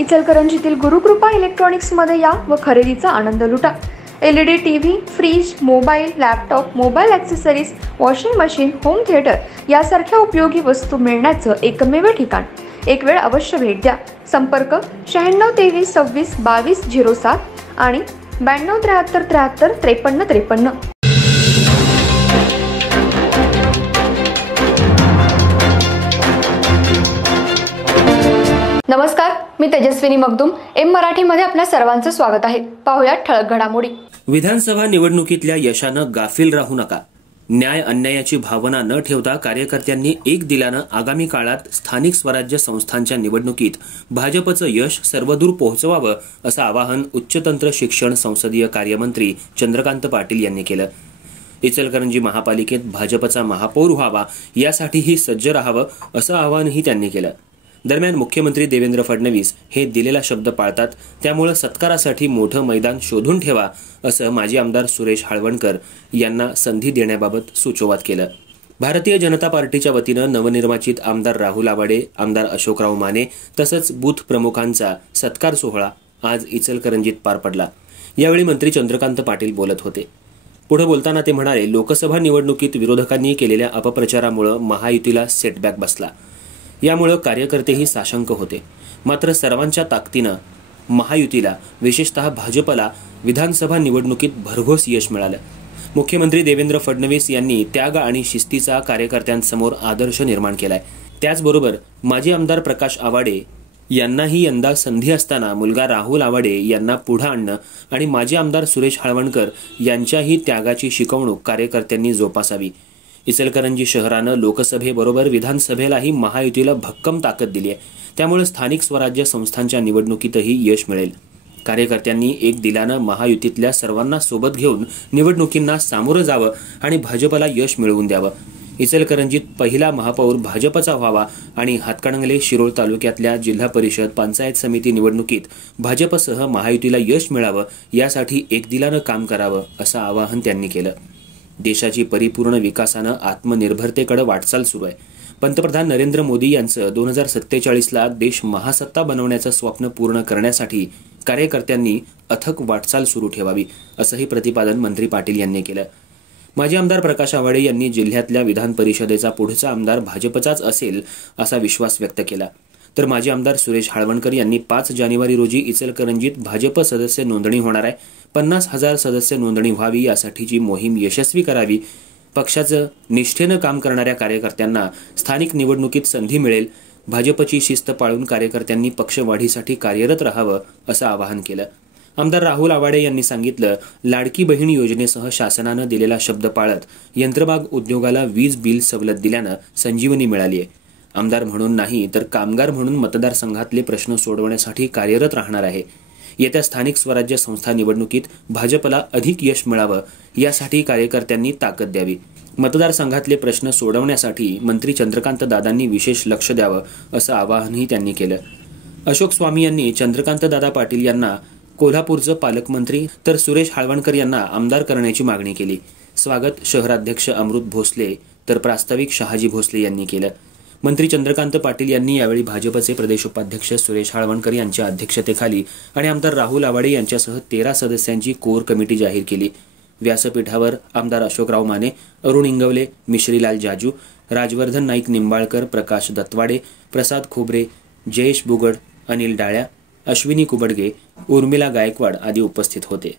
इचलकरंजीतील गुरुकृपा इलेक्ट्रॉनिक्समध्ये या व खरेदीचा आनंद लुटा। LED TV, fridge, mobile, laptop, mobile accessories, washing machine, home theatre यासारख्या उपयोगी वस्तू मिळण्याचं एकमेव ठिकाण। एक वेळ अवश्य भेट द्या। संपर्क 96 23 26 22 07 आणि 92 73 73 53 53। नमस्कार, मी तेजस्विनी मगदुम। एम मराठीमध्ये आपल्या सर्वांचं स्वागत आहे। पाहूया ठळक घडामोडी। विधानसभा निवडणुकीतल्या यशानं गाफील राहू नका। न्याय अन्यायाची भावना न ठेवता कार्यकर्त्यांनी एक दिलानं आगामी काळात स्थानिक स्वराज्य संस्थांच्या निवडणुकीत भाजपचं यश सर्वदूर पोहोचवावं असं आवाहन उच्चतंत्र शिक्षण संसदीय कार्यमंत्री चंद्रकांत पाटील यांनी केलं। इचलकरंजी महापालिकेत भाजपचा महापौर व्हावा यासाठीही सज्ज राहावं असं आवाहनही त्यांनी केलं। दरम्यान मुख्यमंत्री देवेंद्र फडणवीस हे दिलेला शब्द पाळतात, त्यामुळे सत्कारासाठी मोठं मैदान शोधून ठेवा असं माजी आमदार सुरेश हाळवणकर यांना संधी देण्याबाबत सूचोवात केलं। भारतीय जनता पार्टीच्या वतीनं नवनिर्वाचित आमदार राहुल आवाडे, आमदार अशोकराव माने तसंच बूथ प्रमुखांचा सत्कार सोहळा आज इचलकरंजीत पार पडला। यावेळी मंत्री चंद्रकांत पाटील बोलत होते। पुढे बोलताना ते म्हणाले, लोकसभा निवडणुकीत विरोधकांनी केलेल्या अपप्रचारामुळे महायुतीला सेटबॅक बसला। यामुळे कार्यकर्तेही साशंक होते। मात्र सर्वांच्या ताकदीनं महायुतीला, विशेषतः भाजपला विधानसभा निवडणुकीत भरघोस यश मिळालं। मुख्यमंत्री देवेंद्र फडणवीस यांनी त्याग आणि शिस्तीचा कार्यकर्त्यांसमोर आदर्श निर्माण केलाय। त्याचबरोबर माजी आमदार प्रकाश आवाडे यांनाही यंदा संधी असताना मुलगा राहुल आवाडे यांना पुढे आणणं आणि माजी आमदार सुरेश हाळवणकर यांच्याही त्यागाची शिकवणूक कार्यकर्त्यांनी जोपासावी। इचलकरंजी शहरानं लोकसभेबरोबर विधानसभेलाही महायुतीला भक्कम ताकद दिली आहे। त्यामुळे स्थानिक स्वराज्य संस्थांच्या निवडणुकीतही यश मिळेल। कार्यकर्त्यांनी एक दिलानं महायुतीतल्या सर्वांना सोबत घेऊन निवडणुकींना सामोरं जावं आणि भाजपला यश मिळवून द्यावं। इचलकरंजीत पहिला महापौर भाजपचा व्हावा आणि हातकणंगले, शिरोळ तालुक्यातल्या जिल्हा परिषद, पंचायत समिती निवडणुकीत भाजपसह महायुतीला यश मिळावं यासाठी एक दिलानं काम करावं असं आवाहन त्यांनी केलं। देशाची परिपूर्ण विकासानं आत्मनिर्भरतेकडे वाटचाल सुरू आहे। पंतप्रधान नरेंद्र मोदी यांचं 2047ला देश महासत्ता बनवण्याचं स्वप्न पूर्ण करण्यासाठी कार्यकर्त्यांनी अथक वाटचाल सुरू ठेवावी असंही प्रतिपादन मंत्री पाटील यांनी केलं। माजी आमदार प्रकाश आवाडे यांनी जिल्ह्यातल्या विधान परिषदेचा पुढचा आमदार भाजपचाच असेल असा विश्वास व्यक्त केला। तर माजी आमदार सुरेश हाळवणकर यांनी 5 जानेवारी रोजी इचलकरंजीत भाजप सदस्य नोंदणी होणार आहे। 50,000 सदस्य नोंदणी व्हावी यासाठीची मोहीम यशस्वी करावी। पक्षाचं निष्ठेनं काम करणाऱ्या कार्यकर्त्यांना स्थानिक निवडणुकीत संधी मिळेल। भाजपची शिस्त पाळून कार्यकर्त्यांनी पक्षवाढीसाठी कार्यरत राहावं असं आवाहन केलं। आमदार राहुल आवाडे यांनी सांगितलं, लाडकी बहीण योजनेसह शासनानं दिलेला शब्द पाळत यंत्रमाग उद्योगाला वीज बिल सवलत दिल्यानं संजीवनी मिळाली आहे। आमदार म्हणून नाही तर कामगार म्हणून मतदारसंघातले प्रश्न सोडवण्यासाठी कार्यरत राहणार आहे। येत्या स्थानिक स्वराज्य संस्था निवडणुकीत भाजपला अधिक यश मिळावं यासाठी कार्यकर्त्यांनी ताकद द्यावी। मतदारसंघातले प्रश्न सोडवण्यासाठी मंत्री चंद्रकांत दादांनी विशेष लक्ष द्यावं असं आवाहनही त्यांनी केलं। अशोक स्वामी यांनी चंद्रकांत दादा पाटील यांना कोल्हापूरचं पालकमंत्री तर सुरेश हाळवणकर यांना आमदार करण्याची मागणी केली। स्वागत शहराध्यक्ष अमृत भोसले तर प्रास्ताविक शहाजी भोसले यांनी केलं। मंत्री चंद्रकांत पाटील यांनी यावेळी भाजपचे प्रदेश उपाध्यक्ष सुरेश हाळवणकर यांच्या अध्यक्षतेखाली आणि आमदार राहुल आवाडे यांच्यासह 13 सदस्यांची कोर कमिटी जाहीर केली। व्यासपीठावर आमदार अशोकराव माने, अरुण इंगवले, मिश्रीलाल जाजू, राजवर्धन नाईक निंबाळकर, प्रकाश दत्वाडे, प्रसाद खोबरे, जयेश बुगड, अनिल डाळ्या, अश्विनी कुबडगे, उर्मिला गायकवाड आदी उपस्थित होते।